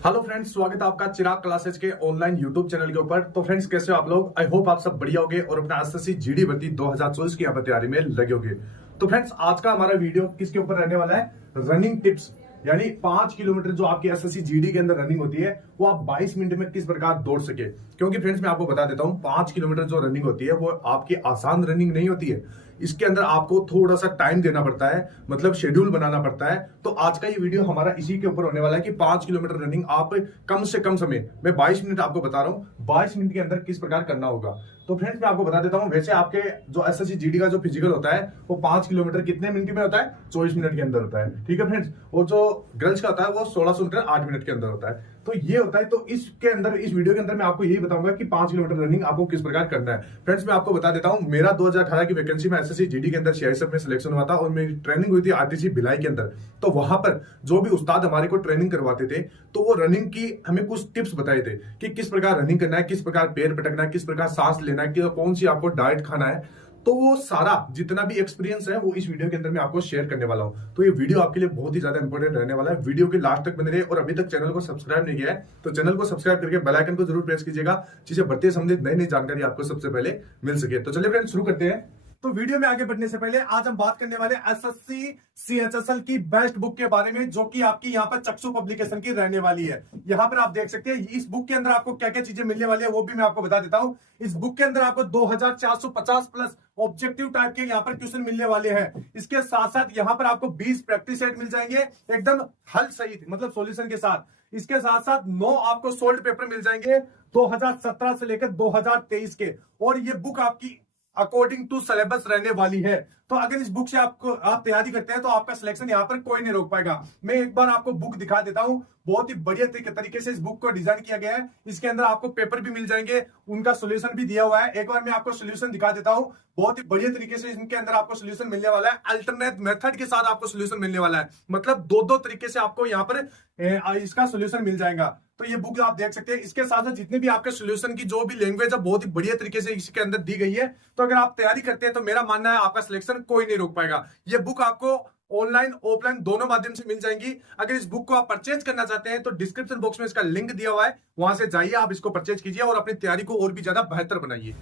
Hello friends, स्वागत है आपका चिराग क्लासेज के ऑनलाइन यूट्यूब चैनल के ऊपर। तो फ्रेंड्स, कैसे हो आप लोग? आई होप आप सब बढ़िया होगे और अपना एसएससी जीडी भर्ती 2024 की यहाँ पर तैयारी में लगे होगे। तो फ्रेंड्स, आज का हमारा वीडियो किसके ऊपर रहने वाला है? रनिंग टिप्स, यानी 5 किलोमीटर जो आपकी एसएससी जीडी के अंदर रनिंग होती है वो आप 22 मिनट में किस प्रकार दौड़ सके। क्योंकि फ्रेंड्स, मैं आपको बता देता हूं, 5 किलोमीटर जो रनिंग होती है वो आपकी आसान रनिंग नहीं होती है। इसके अंदर आपको थोड़ा सा टाइम देना पड़ता है, मतलब शेड्यूल बनाना पड़ता है। तो आज का ये वीडियो हमारा इसी के ऊपर होने वाला है कि 5 किलोमीटर रनिंग आप कम से कम समय, मैं 22 मिनट आपको बता रहा हूं, 22 मिनट के अंदर किस प्रकार करना होगा। तो फ्रेंड्स, मैं आपको बता देता हूं, वैसे आपके जो एसएससी जीडी का जो फिजिकल होता है वो 5 किलोमीटर कितने मिनट में होता है? 24 मिनट के अंदर होता है। ठीक है फ्रेंड्स, और जो गर्ल्स का होता है वो 1600 मीटर 8 मिनट के अंदर होता है। तो ये होता है। तो इसके अंदर, इस वीडियो के अंदर मैं आपको यही बताऊंगा कि 5 किलोमीटर रनिंग आपको किस प्रकार करना है। फ्रेंड्स, मैं आपको बता देता हूं, मेरा 2018 की वैकेंसी में एसएससी जीडी के अंदर सीआईएसएफ में सिलेक्शन हुआ था और मेरी ट्रेनिंग हुई थी आरटीसी भिलाई के अंदर। तो वहां पर जो भी उस्ताद हमारे को ट्रेनिंग करवाते थे तो वो रनिंग की हमें कुछ टिप्स बताए थे कि किस प्रकार रनिंग करना है, किस प्रकार पैर पटकना है, किस प्रकार सांस लेना है, कौन सी आपको डाइट खाना है। तो वो सारा जितना भी एक्सपीरियंस है वो इस वीडियो के अंदर मैं आपको शेयर करने वाला हूं। तो ये वीडियो आपके लिए बहुत ही ज्यादा इंपॉर्टेंट रहने वाला है। वीडियो के लास्ट तक बने रहे और अभी तक चैनल को सब्सक्राइब नहीं किया है तो चैनल को सब्सक्राइब करके बेल आइकन को जरूर प्रेस कीजिएगा, जिससे बढ़ते संबंधित नई नई जानकारी आपको सबसे पहले मिल सके। तो चलिए फ्रेंड्स, शुरू करते हैं। तो वीडियो में आगे बढ़ने से पहले आज हम बात करने वाले एसएससी सीएचएसएल की बेस्ट बुक के बारे में, जो कि आपकी यहाँ पर चक्षु पब्लिकेशन की रहने वाली है। यहाँ पर आप देख सकते हैं इस बुक के अंदर आपको क्या क्या चीजें मिलने वाली है वो भी मैं आपको बता देता हूँ। इस बुक के अंदर आपको 2450 प्लस ऑब्जेक्टिव टाइप के यहाँ पर क्वेश्चन मिलने वाले हैं। इसके साथ साथ यहाँ पर आपको 20 प्रैक्टिस सेट मिल जाएंगे एकदम हल सहित, मतलब सॉल्यूशन के साथ। इसके साथ साथ 9 आपको सोल्ड पेपर मिल जाएंगे 2017 से लेकर 2023 के, और ये बुक आपकी अकॉर्डिंग टू सिलेबस रहने वाली है। तो अगर इस बुक से आप तैयारी करते हैं तो आपका सिलेक्शन यहाँ पर कोई नहीं रोक पाएगा। मैं एक बार आपको बुक दिखा देता हूँ। बहुत ही बढ़िया तरीके से इस बुक को डिजाइन किया गया है। इसके अंदर आपको पेपर भी मिल जाएंगे, उनका सोल्यूशन भी दिया हुआ है। एक बार मैं आपको सोल्यूशन दिखा देता हूँ। बहुत ही बढ़िया तरीके से इनके अंदर आपको सोल्यूशन मिलने वाला है। अल्टरनेट मेथड के साथ आपको सोल्यूशन मिलने वाला है, मतलब दो तरीके से आपको यहाँ पर इसका सोल्यूशन मिल जाएगा। तो ये बुक आप देख सकते हैं। इसके साथ साथ जितने भी आपके सोल्यूशन की जो भी लैंग्वेज है बहुत ही बढ़िया तरीके से इसके अंदर दी गई है। तो अगर आप तैयारी करते हैं तो मेरा मानना है आपका सिलेक्शन कोई नहीं रोक पाएगा। ये बुक आपको ऑनलाइन ऑफलाइन दोनों माध्यम से मिल जाएंगी। अगर इस बुक को आप परचेज करना चाहते हैं तो डिस्क्रिप्शन बॉक्स में इसका लिंक दिया हुआ है, वहां से जाइए, आप इसको परचेज कीजिए और अपनी तैयारी को और भी ज्यादा बेहतर बनाइए।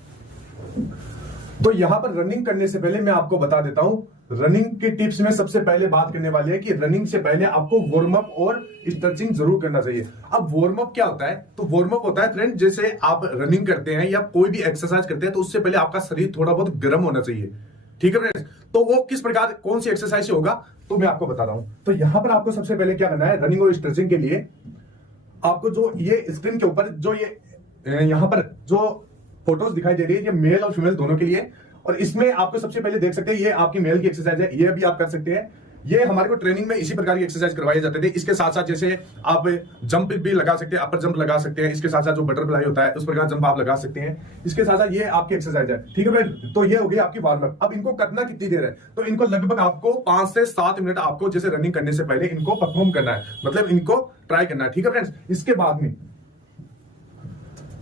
तो यहां पर रनिंग करने से पहले मैं आपको बता देता हूं, रनिंग के टिप्स में सबसे पहले बात करने वाले हैं कि रनिंग से पहले आपको वार्म अप और स्ट्रेचिंग जरूर करना चाहिए। अब वार्म अप क्या होता है? तो वार्म अप होता है फ्रेंड, जैसे आप रनिंग करते हैं या कोई भी एक्सरसाइज करते हैं तो उससे पहले आपका शरीर थोड़ा बहुत गर्म होना चाहिए। ठीक है फ्रेंड्स, तो वो किस प्रकार, कौन सी एक्सरसाइज से होगा तो मैं आपको बता रहा हूं। तो यहां पर आपको सबसे पहले क्या करना है, रनिंग और स्ट्रेचिंग के लिए आपको जो ये स्क्रीन के ऊपर जो ये यहां पर जो फोटोज दिखाई दे रही है, ये मेल और फीमेल दोनों के लिए, और इसमें आपको सबसे पहले देख सकते हैं ये आपकी मेल की एक्सरसाइज है, ये भी आप कर सकते हैं। ये हमारे को ट्रेनिंग में इसी प्रकार की एक्सरसाइज करवाए जाते थे। इसके साथ साथ जैसे आप जंप भी लगा सकते हैं, अपर जंप लगा सकते हैं। इसके साथ साथ जो बटरफ्लाई होता है उस प्रकार जंप आप लगा सकते हैं। इसके साथ साथ ये आपकी एक्सरसाइज है। ठीक है भाई, तो ये हो गई आपकी वार्म अप। अब इनको करना कितनी देर है? तो इनको लगभग आपको 5 से 7 मिनट आपको जैसे रनिंग करने से पहले इनको परफॉर्म करना है, मतलब इनको ट्राई करना है। ठीक है फ्रेंड्स,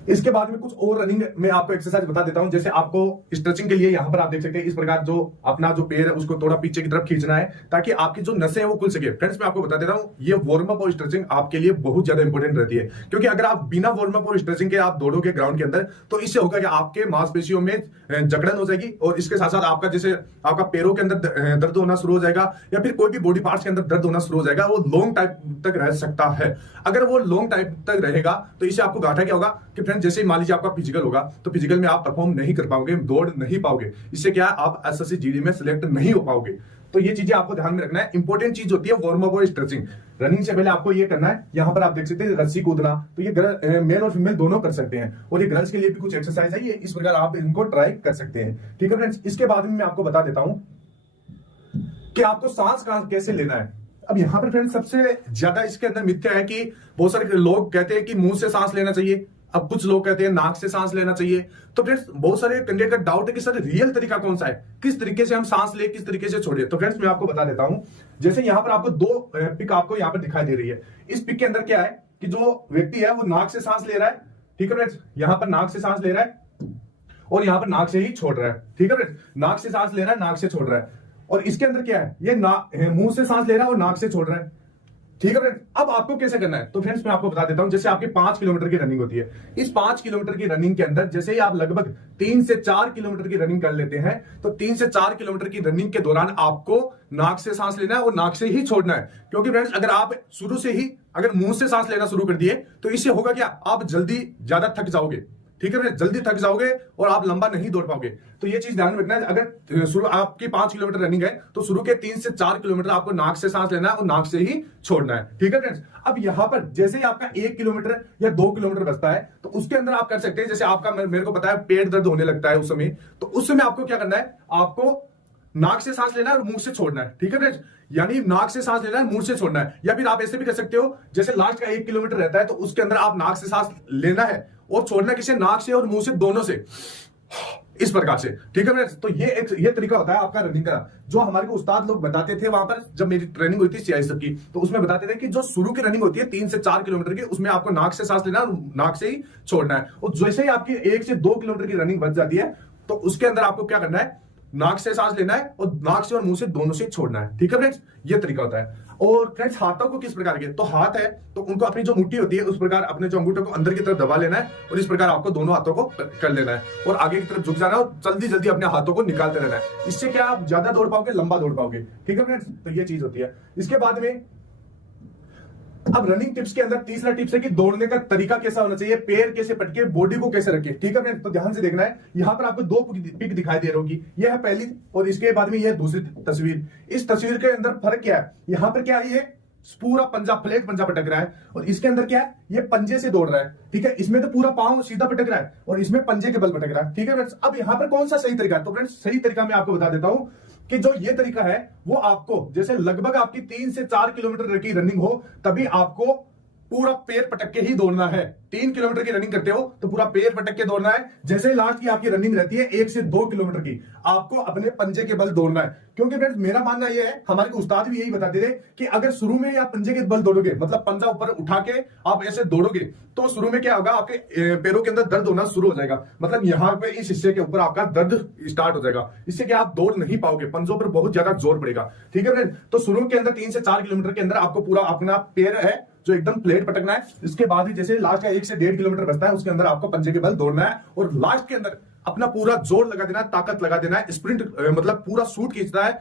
इसके बाद में कुछ और रनिंग में आपको एक्सरसाइज बता देता हूं। जैसे आपको स्ट्रेचिंग के लिए यहां पर आप देख सकते हैं इस प्रकार जो अपना जो पैर है उसको थोड़ा पीछे की तरफ खींचना है ताकि आपकी जो नसें हैं वो खुल सके। फ्रेंड्स, मैं आपको बता देता हूं, ये वार्म अप और स्ट्रेचिंग आपके लिए बहुत ज्यादा इंपॉर्टेंट रहती है, क्योंकि अगर आप बिना वार्म अप और स्ट्रेचिंग के आप दौड़ोगे ग्राउंड के अंदर तो इससे होगा कि आपके मांसपेशियों में जकड़न हो जाएगी, और इसके साथ साथ आपका जैसे आपका पैरों के अंदर दर्द होना शुरू हो जाएगा, या फिर कोई भी बॉडी पार्ट्स के अंदर दर्द होना शुरू हो जाएगा। वो लॉन्ग टाइम तक रह सकता है। अगर वो लॉन्ग टाइम तक रहेगा तो इससे आपको घाटा क्या होगा कि फ्रेंड्स, जैसे मान लीजिए आपका फिजिकल होगा तो फिजिकल में आप परफॉर्म नहीं कर पाओगे, दौड़ नहीं पाओगे। इससे क्या आप एसएससी जीडी में सिलेक्ट नहीं हो पाओगे। तो ये चीजें आपको ध्यान में रखना है। इंपॉर्टेंट चीज होती है वार्म अप और स्ट्रेचिंग। रनिंग से पहले आपको ये करना है। यहां पर आप देख सकते हैं रस्सी कूदना, तो ये मेल और फीमेल दोनों कर सकते हैं, और ये गर्ल्स के लिए भी कुछ एक्सरसाइज है, ये इस प्रकार आप इनको ट्राई कर सकते हैं। ठीक है फ्रेंड्स, इसके बाद में मैं आपको बता देता हूं कि आपको सांस कैसे लेना है। अब यहां पर फ्रेंड्स, सबसे ज्यादा इसके अंदर मिथ्या है कि बहुत सारे लोग कहते हैं कि मुंह से सांस लेना चाहिए, अब कुछ लोग कहते हैं नाक से सांस लेना चाहिए। तो फ्रेंड्स, बहुत सारे कैंडिडेट का डाउट है कि सर रियल तरीका कौन सा है, किस तरीके से हम सांस ले, किस तरीके से छोड़े। तो फ्रेंड्स, मैं आपको बता देता हूं। जैसे यहां पर आपको 2 पिक आपको यहां पर दिखाई दे रही है। इस पिक के अंदर क्या है कि जो व्यक्ति है वो नाक से सांस ले रहा है। ठीक है फ्रेंड्स, यहां पर नाक से सांस ले रहा है और यहां पर नाक से ही छोड़ रहा है। ठीक है फ्रेंड्स, नाक से सांस ले रहा है, नाक से छोड़ रहा है। और इसके अंदर क्या है, ये मुंह से सांस ले रहा है और नाक से छोड़ रहा है। ठीक है फ्रेंड्स। अब आपको कैसे करना है, तो फ्रेंड्स मैं आपको बता देता हूं। जैसे आपकी 5 किलोमीटर की रनिंग होती है, इस 5 किलोमीटर की रनिंग के अंदर जैसे ही आप लगभग 3 से 4 किलोमीटर की रनिंग कर लेते हैं, तो 3 से 4 किलोमीटर की रनिंग के दौरान आपको नाक से सांस लेना है और नाक से ही छोड़ना है। क्योंकि फ्रेंड्स अगर आप शुरू से ही अगर मुंह से सांस लेना शुरू कर दिए तो इससे होगा क्या, आप जल्दी ज्यादा थक जाओगे। ठीक है फ्रेंड्स, जल्दी थक जाओगे और आप लंबा नहीं दौड़ पाओगे। तो ये चीज ध्यान में रखना है। अगर शुरू आपकी 5 किलोमीटर रनिंग है तो शुरू के 3 से 4 किलोमीटर आपको नाक से सांस लेना है और नाक से ही छोड़ना है। ठीक है फ्रेंड्स। अब यहां पर जैसे ही आपका 1 किलोमीटर या 2 किलोमीटर बचता है तो उसके अंदर आप कर सकते हैं, जैसे आपका मेरे को पता है पेट दर्द होने लगता है उस समय, तो उस समय आपको क्या करना है, आपको नाक से सांस लेना है और मुंह से छोड़ना है। ठीक है फ्रेंड्स, यानी नाक से सांस लेना है, मुंह से छोड़ना है। या फिर आप ऐसे भी कर सकते हो, जैसे लास्ट का 1 किलोमीटर रहता है तो उसके अंदर आप नाक से सांस लेना है और छोड़ना किसे, नाक से और मुंह से, दोनों से, इस प्रकार से। ठीक है फ्रेंड्स, तो ये तरीका होता है आपका रनिंग का, जो हमारे को उस्ताद लोग बताते थे वहां पर जब मेरी ट्रेनिंग हुई थी CISF की, तो उसमें बताते थे कि जो शुरू की रनिंग होती है 3 से 4 किलोमीटर की, उसमें आपको नाक से सांस लेना और नाक से ही छोड़ना है। और जैसे ही आपकी 1 से 2 किलोमीटर की रनिंग बच जाती है तो उसके अंदर आपको क्या करना है, नाक से सांस लेना है और नाक से और मुंह से, दोनों से छोड़ना है। ठीक है फ्रेंड्स, ये तरीका होता है। और फ्रेंड्स हाथों को किस प्रकार के, तो हाथ है तो उनको अपनी जो मुट्ठी होती है उस प्रकार अपने जो अंगूठे को अंदर की तरफ दबा लेना है और इस प्रकार आपको दोनों हाथों को कर लेना है और आगे की तरफ झुक जाना है और जल्दी जल्दी अपने हाथों को निकालते रहना है। इससे क्या आप ज्यादा दौड़ पाओगे, लंबा दौड़ पाओगे। ठीक है फ्रेंड्स, तो ये चीज होती है। इसके बाद में अब रनिंग टिप्स के अंदर तीसरा टिप्स है कि दौड़ने का तरीका कैसा होना चाहिए, पैर कैसे पटके, बॉडी को कैसे रखे। ठीक है फ्रेंड्स, तो ध्यान से देखना है। यहां पर आपको 2 पिक दिखाई दे रही होगी, यह है पहली और इसके बाद में यह है दूसरी तस्वीर। इस तस्वीर के अंदर फर्क क्या है, यहां पर क्या है, ये पूरा पंजा, फ्लैट पंजा पटक रहा है और इसके अंदर क्या है, ये पंजे से दौड़ रहा है। ठीक है, इसमें तो पूरा पांव सीधा पटक रहा है और इसमें पंजे के बल पटक रहा है। ठीक है फ्रेंड्स, अब यहां पर कौन सा सही तरीका है, तो फ्रेंड्स सही तरीका मैं आपको बता देता हूं कि जो ये तरीका है वो आपको जैसे लगभग आपकी 3 से 4 किलोमीटर की रनिंग हो तभी आपको पूरा पैर पटक के ही दौड़ना है। 3 किलोमीटर की रनिंग करते हो तो पूरा पैर पटक के दौड़ना है। जैसे लास्ट की आपकी रनिंग रहती है 1 से 2 किलोमीटर की, आपको अपने पंजे के बल दौड़ना है। क्योंकि फ्रेंड्स मेरा मानना यह है, हमारे उस्ताद भी यही बताते थे कि अगर शुरू में आप पंजे के बल दौड़ोगे, मतलब पंजा ऊपर उठा के आप ऐसे दौड़ोगे, तो शुरू में क्या होगा, आपके पैरों के अंदर दर्द होना शुरू हो जाएगा। मतलब यहाँ पे इस हिस्से के ऊपर आपका दर्द स्टार्ट हो जाएगा। इससे क्या आप दौड़ नहीं पाओगे, पंजों पर बहुत ज्यादा जोर पड़ेगा। ठीक है फ्रेंड्स, तो शुरू के अंदर 3 से 4 किलोमीटर के अंदर आपको पूरा अपना पैर है जो एकदम प्लेट पटकना है। इसके बाद ही जैसे लास्ट का 1 से 1.5 किलोमीटर बचता है उसके अंदर आपको पंजे के बल दौड़ना है और लास्ट के अंदर अपना पूरा जोर लगा देना है, ताकत लगा देना है। स्प्रिंट मतलब पूरा सूट खींचना है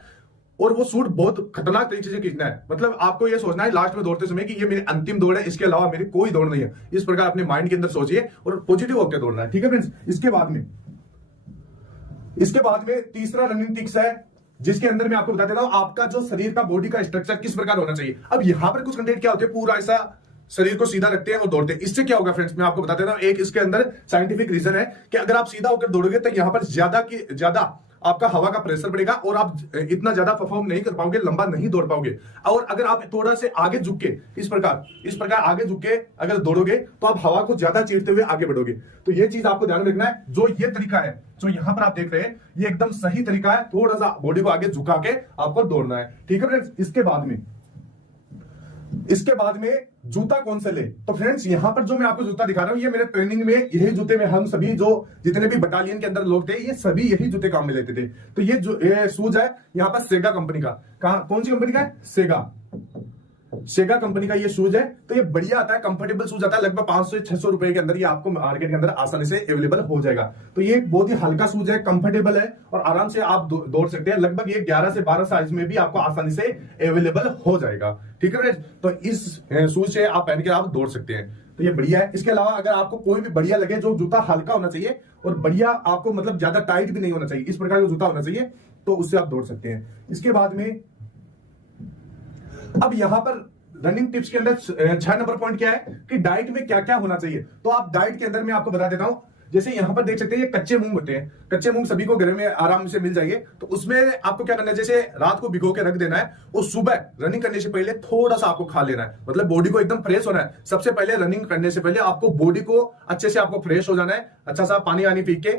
और वो सूट बहुत खतरनाक तरीके से खींचना है। मतलब आपको ये सोचना है लास्ट में दौड़ते समय कि ये मेरी अंतिम दौड़ है, इसके अलावा मेरी कोई दौड़ नहीं है। इस प्रकार अपने माइंड के अंदर सोचिए और पॉजिटिव होकर दौड़ना है। ठीक है फ्रेंड्स, इसके बाद में तीसरा रनिंग टिप्स है जिसके अंदर मैं आपको बता देता हूं आपका जो शरीर का बॉडी का स्ट्रक्चर किस प्रकार होना चाहिए। अब यहां पर कुछ कंटेंट क्या होते हैं, पूरा ऐसा शरीर को सीधा रखते हैं और दौड़ते हैं। इससे क्या होगा फ्रेंड्स, मैं आपको बता देता हूं। एक इसके अंदर साइंटिफिक रीजन है कि अगर आप सीधा होकर दौड़ोगे तो यहां पर ज्यादा आपका हवा का प्रेशर बढ़ेगा और आप इतना ज्यादा परफॉर्म नहीं कर पाओगे, लंबा नहीं दौड़ पाओगे। और अगर आप थोड़ा से आगे झुक के इस प्रकार आगे झुक के अगर दौड़ोगे तो आप हवा को ज्यादा चीरते हुए आगे बढ़ोगे। तो ये चीज आपको ध्यान में रखना है। जो ये तरीका है जो यहां पर आप देख रहे हैं ये एकदम सही तरीका है। थोड़ा सा बॉडी को आगे झुका के आपको दौड़ना है। ठीक है फ्रेंड्स, इसके बाद में जूता कौन से ले, तो फ्रेंड्स यहां पर जो मैं आपको जूता दिखा रहा हूं ये मेरे ट्रेनिंग में यही जूते में हम सभी जो जितने भी बटालियन के अंदर लोग थे ये सभी यही जूते काम में लेते थे। तो ये शूज है यहाँ पर सेगा कंपनी का। कौन सी कंपनी का है, सेगा कंपनी का ये शूज है। तो ये बढ़िया आता है, कंफर्टेबल शूज आता है। लगभग 500 से 600 रुपए के अंदर ये आपको मार्केट के अंदर आसानी से अवेलेबल हो जाएगा। तो ये बहुत ही हल्का शूज है, कंफर्टेबल है और आराम से आप दौड़ सकते हैं। लगभग ये 11 से 12 साइज में भी आपको आसानी से अवेलेबल हो जाएगा। ठीक है फ्रेंड्स, तो इस शूज से आप पहन के आप दौड़ सकते हैं। तो ये बढ़िया है। इसके अलावा अगर आपको कोई भी बढ़िया लगे, जो जूता हल्का होना चाहिए और बढ़िया आपको मतलब ज्यादा टाइट भी नहीं होना चाहिए, इस प्रकार का जूता होना चाहिए, तो उससे आप दौड़ सकते हैं। इसके बाद में अब यहां पर रनिंग टिप्स के अंदर 6 नंबर पॉइंट क्या है कि डाइट में क्या क्या होना चाहिए। तो आप डाइट के अंदर मैं आपको बता देता हूं। जैसे यहां पर देख सकते हैं ये कच्चे मूंग होते हैं। कच्चे मूंग सभी को घर में आराम से मिल जाएंगे। तो उसमें आपको क्या करना है, जैसे रात को भिगो के रख देना है और सुबह रनिंग करने से पहले थोड़ा सा आपको खा लेना है। मतलब बॉडी को एकदम फ्रेश होना है। सबसे पहले रनिंग करने से पहले आपको बॉडी को अच्छे से आपको फ्रेश हो जाना है। अच्छा सा पानी पी के,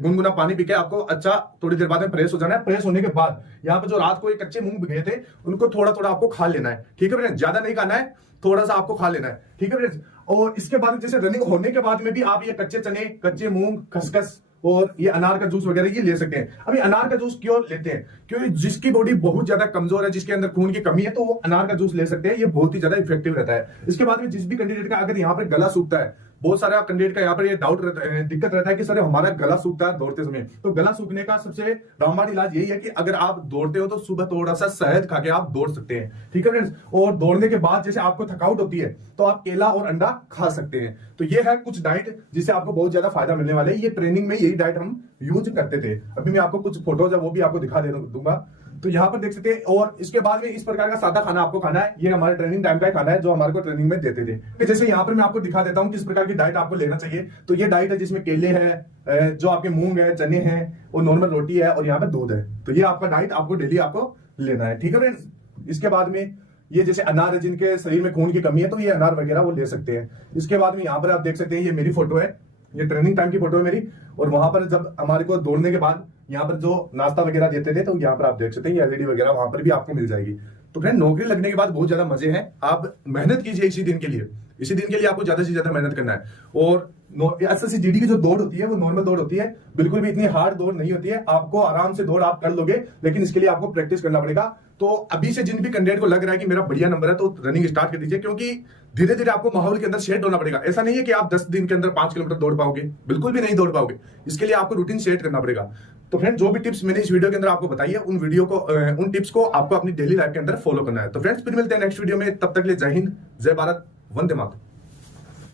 गुनगुना पानी पी के आपको अच्छा थोड़ी देर बाद में फ्रेश हो जाना है। फ्रेश होने के बाद यहाँ पर जो रात को ये कच्चे मूंग भिगे थे उनको थोड़ा थोड़ा आपको खा लेना है। ठीक है फ्रेंड्स, ज्यादा नहीं खाना है, थोड़ा सा आपको खा लेना है। ठीक है फ्रेंड्स, और इसके बाद जैसे रनिंग होने के बाद में भी आप ये कच्चे चने, कच्चे मूंग, खसखस और ये अनार का जूस वगैरह ये ले सकते हैं। अभी अनार का जूस क्यों लेते हैं? क्योंकि जिसकी बॉडी बहुत ज्यादा कमजोर है, जिसके अंदर खून की कमी है, तो वो अनार का जूस ले सकते हैं। ये बहुत ही ज्यादा इफेक्टिव रहता है। इसके बाद में जिस भी कैंडिडेट का अगर यहाँ पर गला सूखता है, बहुत सारे कैंडिडेट का यहाँ पर ये डाउट रहता है, दिक्कत रहता है कि सर हमारा गला सूखता है दौड़ते समय। तो गला सूखने का सबसे रामबाण इलाज यही है कि अगर आप दौड़ते हो तो सुबह थोड़ा सा शहद खा के आप दौड़ सकते हैं, ठीक है फ्रेंड्स। और दौड़ने के बाद जैसे आपको थकावट होती है तो आप केला और अंडा खा सकते हैं। तो ये है कुछ डाइट जिससे आपको बहुत ज्यादा फायदा मिलने वाला है। ये ट्रेनिंग में यही डाइट हम यूज करते थे। अभी मैं आपको कुछ फोटोज है वो भी आपको दिखा दूंगा। तो यहाँ पर देख सकते हैं। और इसके बाद में इस प्रकार का सादा खाना आपको खाना है। ये हमारे ट्रेनिंग टाइम का खाना है जो हमारे को ट्रेनिंग में देते थे। कि जैसे यहाँ पर मैं आपको दिखा देता हूँ किस प्रकार की डाइट आपको लेना चाहिए। तो ये डाइट है जिसमें केले है, जो आपके मूंग है, चने हैं, और नॉर्मल रोटी है, और यहाँ पे दूध है। तो ये आपका डाइट आपको डेली आपको लेना है, ठीक है फ्रेंड्स। इसके बाद में ये जैसे अनार है, जिनके शरीर में खून की कमी है तो ये अनार वगैरह वो ले सकते हैं। इसके बाद में यहाँ पर आप देख सकते हैं, ये मेरी फोटो है, ये ट्रेनिंग टाइम की फोटो है मेरी। और वहां पर जब हमारे को दौड़ने के बाद यहाँ पर जो नाश्ता वगैरह देते थे, तो यहाँ पर आप देख सकते हैं ये एलईडी वगैरह वहां पर भी आपको मिल जाएगी। तो फ्रेंड नौकरी लगने के बाद बहुत ज्यादा मजे हैं। आप मेहनत कीजिए इसी दिन के लिए, इसी दिन के लिए आपको ज्यादा से ज्यादा मेहनत करना है। और एसएससी जीडी की जो दौड़ होती है वो नॉर्मल दौड़ होती है, बिल्कुल भी इतनी हार्ड दौड़ नहीं होती है। आपको आराम से दौड़ आप कर लोगे, लेकिन इसके लिए आपको प्रैक्टिस करना पड़ेगा। तो अभी से जिन भी कैंडिडेट को लग रहा है कि मेरा बढ़िया नंबर है, तो रनिंग स्टार्ट कर दीजिए, क्योंकि धीरे धीरे आपको माहौल के अंदर सेट होना पड़ेगा। ऐसा नहीं है कि आप 10 दिन के अंदर 5 किलोमीटर दौड़ पाओगे, बिल्कुल भी नहीं दौड़ पाओगे। इसके लिए आपको रूटीन सेट करना पड़ेगा। तो फ्रेंड जो भी टिप्स मैंने इस वीडियो के अंदर आपको बताई है, उन टिप्स को आपको अपनी डेली लाइफ के अंदर फॉलो करना है। तो फ्रेंड्स फिर मिलते हैं नेक्स्ट वीडियो में, तब तक के लिए जय हिंद, जय भारत, वंदे मातरम।